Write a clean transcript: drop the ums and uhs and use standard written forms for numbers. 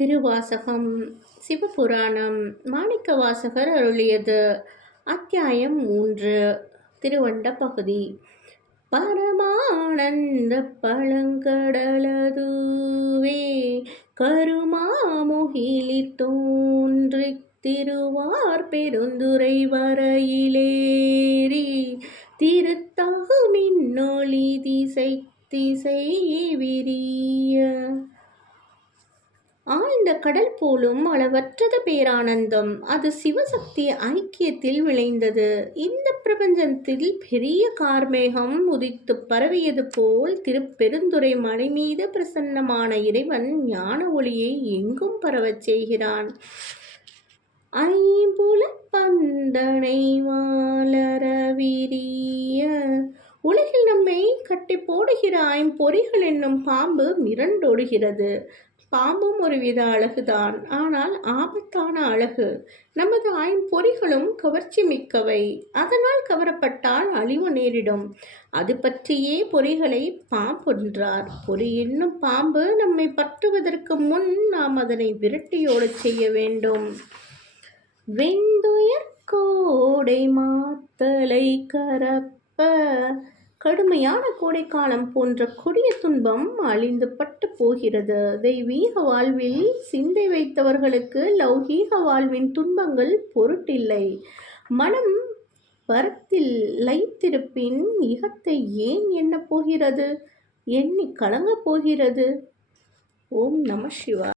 திருவாசகம் சிவபுராணம் மாணிக்கவாசகர் அருளியது. அத்தியாயம் 3. திருவண்ட பகுதி. பரமானந்த பழங்கடலதுவே கருமாமுகிலிற் தோன்றித் திருவார் பெருந்துறை வரையிலேறி திருத்தாகு மின்னொளி திசை திசை விரிய ஆழ்ந்த கடல் போலும் அளவற்றது பேரானந்தம். அது சிவசக்தி ஐக்கியத்தில் விளைந்தது. இந்த பிரபஞ்சத்தில் பெரிய கார்மேகம் உதித்து பரவியது போல் திருப்பெருந்துறை மலை மீது பிரசன்னமான இறைவன் ஞான ஒளியை எங்கும் பரவச் செய்கிறான். ஐம்புல பந்தனை வாளர விரிய உலகில் நம்மை கட்டி போடுகிற ஐம்பொறிகள் என்னும் பாம்பு மிரண்டோடுகிறது. பாம்பும் ஒருவித அழகுதான், ஆனால் ஆபத்தான அழகு. நமது ஐம்பொறிகளும் கவர்ச்சி மிக்கவை. அதனால் கவரப்பட்டால் அழிவு நேரிடும். அது பற்றியே பொறிகளை பாம்பொன்றார். பொறி என்னும் பாம்பு நம்மை பற்றுவதற்கு முன் நாம் அதனை விரட்டியோடச் செய்ய வேண்டும். வெந்துயர் கோடை மாத்தலை கரப்ப கடுமையான கோடைக்காலம் போன்ற கொடிய துன்பம் அழிந்து பட்டு போகிறது. தெய்வீக வாழ்வில் சிந்தை வைத்தவர்களுக்கு லௌகீக வாழ்வின் துன்பங்கள் பொருட்டில்லை. மனம் பரத்தில் லைத்திருப்பின் இகத்தை ஏன் எண்ணப் போகிறது? எண்ணி கலங்கப் போகிறது? ஓம் நம சிவாய.